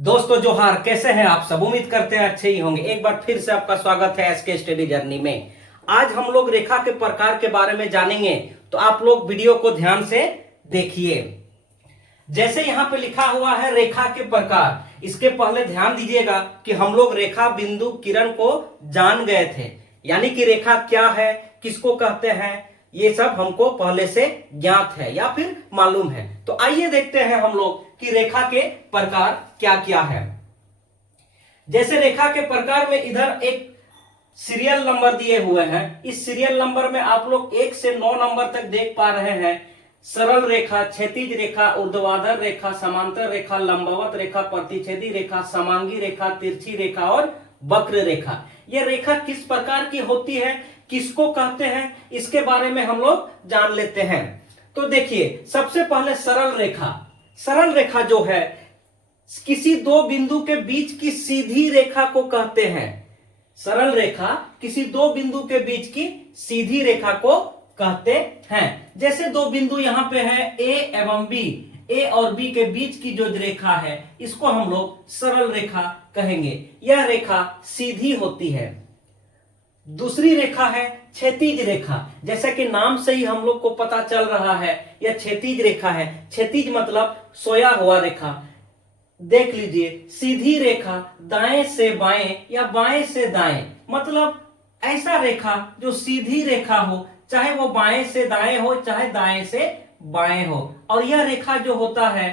दोस्तों जोहार, कैसे हैं आप सब। उम्मीद करते हैं अच्छे ही होंगे। एक बार फिर से आपका स्वागत है एसके स्टडी जर्नी में। आज हम लोग रेखा के प्रकार के बारे में जानेंगे, तो आप लोग वीडियो को ध्यान से देखिए। जैसे यहाँ पे लिखा हुआ है रेखा के प्रकार, इसके पहले ध्यान दीजिएगा कि हम लोग रेखा, बिंदु, किरण को जान गए थे। यानी कि रेखा क्या है, किसको कहते हैं, ये सब हमको पहले से ज्ञात है या फिर मालूम है। तो आइए देखते हैं हम लोग कि रेखा के प्रकार क्या क्या है। जैसे रेखा के प्रकार में इधर एक सीरियल नंबर दिए हुए हैं। इस सीरियल नंबर में आप लोग 1 से 9 नंबर तक देख पा रहे हैं। सरल रेखा, क्षैतिज रेखा, ऊर्ध्वाधर रेखा, समांतर रेखा, लंबवत रेखा, प्रतिच्छेदी रेखा, समांगी रेखा, तिरछी रेखा और वक्र रेखा। यह रेखा किस प्रकार की होती है, किसको कहते हैं, इसके बारे में हम लोग जान लेते हैं। तो देखिए, सबसे पहले सरल रेखा। सरल रेखा जो है किसी दो बिंदु के बीच की सीधी रेखा को कहते हैं। सरल रेखा किसी दो बिंदु के बीच की सीधी रेखा को कहते हैं। जैसे दो बिंदु यहां पे है ए एवं बी, ए और बी के बीच की जो रेखा है इसको हम लोग सरल रेखा कहेंगे। यह रेखा सीधी होती है। दूसरी रेखा है क्षैतिज रेखा। जैसा कि नाम से ही हम लोग को पता चल रहा है यह क्षैतिज रेखा है। क्षैतिज मतलब सोया हुआ रेखा। देख लीजिए, सीधी रेखा दाएं से बाएं या बाएं से दाएं, मतलब ऐसा रेखा जो सीधी रेखा हो, चाहे वो बाएं से दाएं हो चाहे दाएं से बाएं हो। और यह रेखा जो होता है,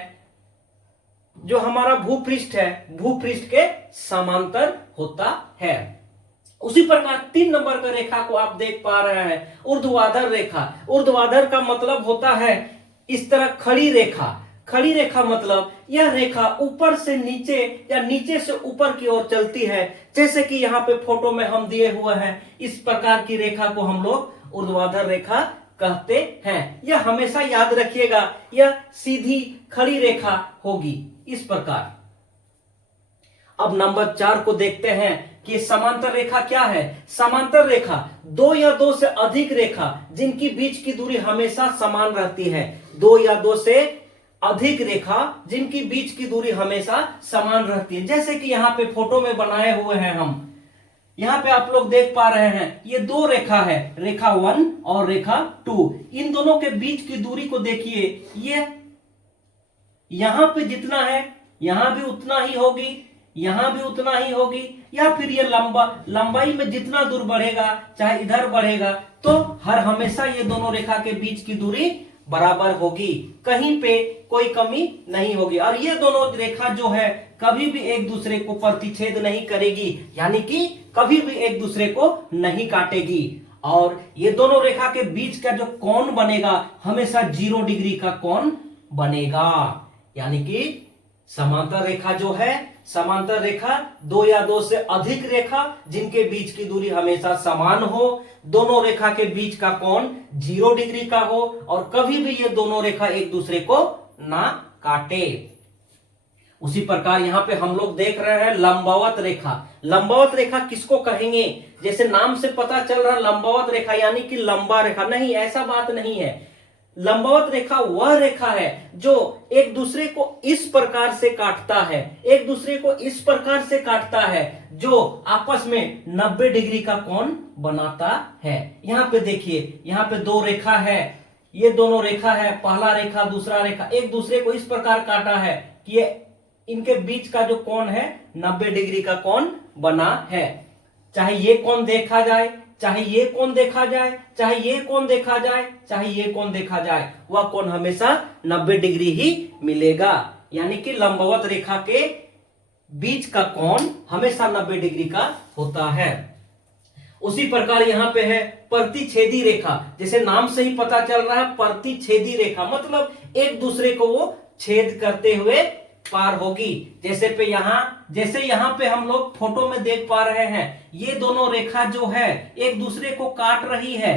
जो हमारा भूपृष्ठ है, भूपृष्ठ के समांतर होता है। उसी प्रकार 3 नंबर का रेखा को आप देख पा रहे हैं, ऊर्ध्वाधर रेखा। ऊर्ध्वाधर का मतलब होता है इस तरह खड़ी रेखा। खड़ी रेखा मतलब यह रेखा ऊपर से नीचे या नीचे से ऊपर की ओर चलती है। जैसे कि यहाँ पे फोटो में हम दिए हुए हैं, इस प्रकार की रेखा को हम लोग ऊर्ध्वाधर रेखा कहते हैं। यह हमेशा याद रखिएगा, यह सीधी खड़ी रेखा होगी इस प्रकार। अब नंबर 4 को देखते हैं कि समांतर रेखा क्या है। समांतर रेखा दो या दो से अधिक रेखा जिनकी बीच की दूरी हमेशा समान रहती है। दो या दो से अधिक रेखा जिनकी बीच की दूरी हमेशा समान रहती है। जैसे कि यहाँ पे फोटो में बनाए हुए हैं हम, यहाँ पे आप लोग देख पा रहे हैं ये दो रेखा है, रेखा 1 और रेखा 2। इन दोनों के बीच की दूरी को देखिए, ये यहां पे जितना है यहां भी उतना ही होगी, यहां भी उतना ही होगी, या फिर ये लंबाई में जितना दूर बढ़ेगा, चाहे इधर बढ़ेगा, तो हर हमेशा ये दोनों रेखा के बीच की दूरी बराबर होगी, कहीं पे कोई कमी नहीं होगी। और ये दोनों रेखा जो है कभी भी एक दूसरे को प्रतिच्छेद नहीं करेगी, यानी कि कभी भी एक दूसरे को नहीं काटेगी। और ये दोनों रेखा के बीच का जो कोण बनेगा हमेशा 0 डिग्री का कोण बनेगा। यानी कि समांतर रेखा जो है, समांतर रेखा दो या दो से अधिक रेखा जिनके बीच की दूरी हमेशा समान हो, दोनों रेखा के बीच का कोण 0 डिग्री का हो, और कभी भी ये दोनों रेखा एक दूसरे को ना काटे। उसी प्रकार यहाँ पे हम लोग देख रहे हैं लंबवत रेखा। लंबवत रेखा किसको कहेंगे, जैसे नाम से पता चल रहा लंबवत रेखा यानी कि लंबा रेखा, नहीं, ऐसा बात नहीं है। लंबवत रेखा वह रेखा है जो एक दूसरे को इस प्रकार से काटता है, एक दूसरे को इस प्रकार से काटता है, जो आपस में 90 डिग्री का कोण बनाता है। यहाँ पे देखिए, यहाँ पे दो रेखा है, ये दोनों रेखा है, पहला रेखा दूसरा रेखा, एक दूसरे को इस प्रकार काटा है कि ये इनके बीच का जो कोण है 90 डिग्री का कोण बना है। चाहे ये कोण देखा जाए, चाहे ये कोण देखा जाए, चाहे ये कोण देखा जाए, चाहे ये कोण देखा जाए, वह कोण हमेशा 90 डिग्री ही मिलेगा। यानी कि लंबवत रेखा के बीच का कोण हमेशा 90 डिग्री का होता है। उसी प्रकार यहाँ पे है प्रतिच्छेदी रेखा। जैसे नाम से ही पता चल रहा है प्रतिच्छेदी रेखा मतलब एक दूसरे को वो छेद करते हुए पार होगी। जैसे यहाँ पे हम लोग फोटो में देख पा रहे हैं, ये दोनों रेखा जो है एक दूसरे को काट रही है,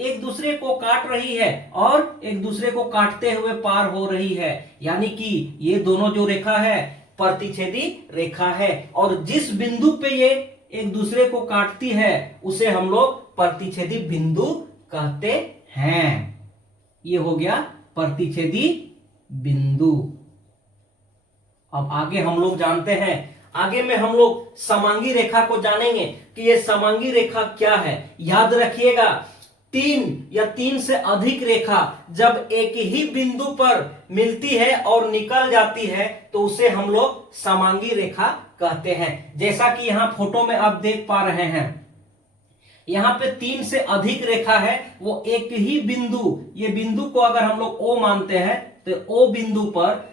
एक दूसरे को काट रही है और एक दूसरे को काटते हुए पार हो रही है। यानी कि ये दोनों जो रेखा है प्रतिच्छेदी रेखा है, और जिस बिंदु पे ये एक दूसरे को काटती है उसे हम लोग प्रतिच्छेदी बिंदु कहते हैं। ये हो गया प्रतिच्छेदी बिंदु। अब आगे हम लोग जानते हैं, आगे में हम लोग समांगी रेखा को जानेंगे कि ये समांगी रेखा क्या है। याद रखिएगा, तीन या तीन से अधिक रेखा जब एक ही बिंदु पर मिलती है और निकल जाती है तो उसे हम लोग समांगी रेखा कहते हैं। जैसा कि यहां फोटो में आप देख पा रहे हैं, यहां पे तीन से अधिक रेखा है, वो एक ही बिंदु, ये बिंदु को अगर हम लोग O मानते हैं तो O बिंदु पर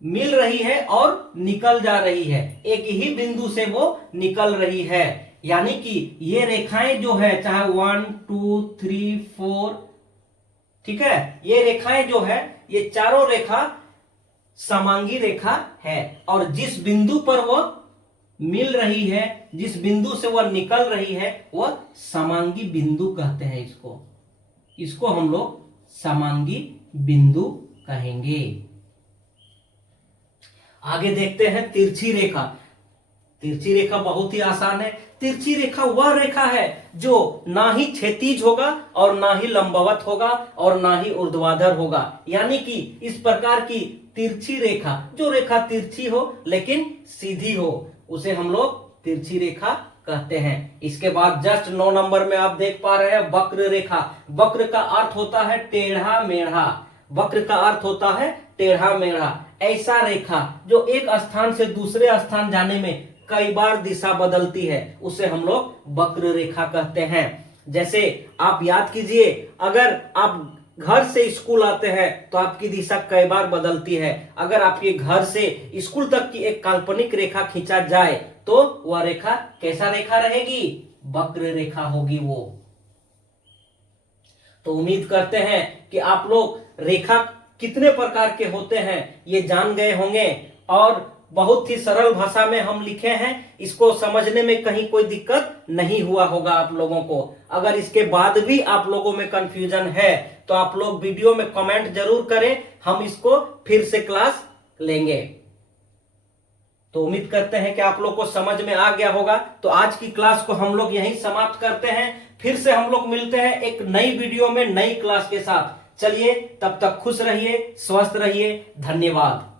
मिल रही है और निकल जा रही है, एक ही बिंदु से वो निकल रही है। यानी कि ये रेखाएं जो है, चाहे 1 2 3 4, ठीक है, ये रेखाएं जो है, ये चारों रेखा समांगी रेखा है। और जिस बिंदु पर वह मिल रही है, जिस बिंदु से वह निकल रही है, वह समांगी बिंदु कहते हैं। इसको हम लोग समांगी बिंदु कहेंगे। आगे देखते हैं तिरछी रेखा। तिरछी रेखा बहुत ही आसान है। तिरछी रेखा वह रेखा है जो ना ही क्षैतिज होगा और ना ही लंबवत होगा और ना ही ऊर्ध्वाधर होगा। यानी कि इस प्रकार की तिरछी रेखा, जो रेखा तिरछी हो लेकिन सीधी हो, उसे हम लोग तिरछी रेखा कहते हैं। इसके बाद जस्ट 9 नंबर में आप देख पा रहे हैं वक्र रेखा। वक्र का अर्थ होता है टेढ़ा मेढ़ा। वक्र का अर्थ होता है टेढ़ा मेढ़ा। ऐसा रेखा जो एक स्थान से दूसरे स्थान जाने में कई बार दिशा बदलती है, उसे हम लोग वक्र रेखा कहते हैं। जैसे आप याद कीजिए, अगर आप घर से स्कूल आते हैं तो आपकी दिशा कई बार बदलती है। अगर आपके घर से स्कूल तक की एक काल्पनिक रेखा खींचा जाए तो वह रेखा कैसा रेखा रहेगी? वक्र रेखा होगी वो। तो उम्मीद करते हैं कि आप लोग रेखा कितने प्रकार के होते हैं ये जान गए होंगे, और बहुत ही सरल भाषा में हम लिखे हैं। इसको समझने में कहीं कोई दिक्कत नहीं हुआ होगा आप लोगों को। अगर इसके बाद भी आप लोगों में कंफ्यूजन है तो आप लोग वीडियो में कमेंट जरूर करें, हम इसको फिर से क्लास लेंगे। तो उम्मीद करते हैं कि आप लोग को समझ में आ गया होगा। तो आज की क्लास को हम लोग यहीं समाप्त करते हैं। फिर से हम लोग मिलते हैं एक नई वीडियो में नई क्लास के साथ। चलिए, तब तक खुश रहिए, स्वस्थ रहिए। धन्यवाद।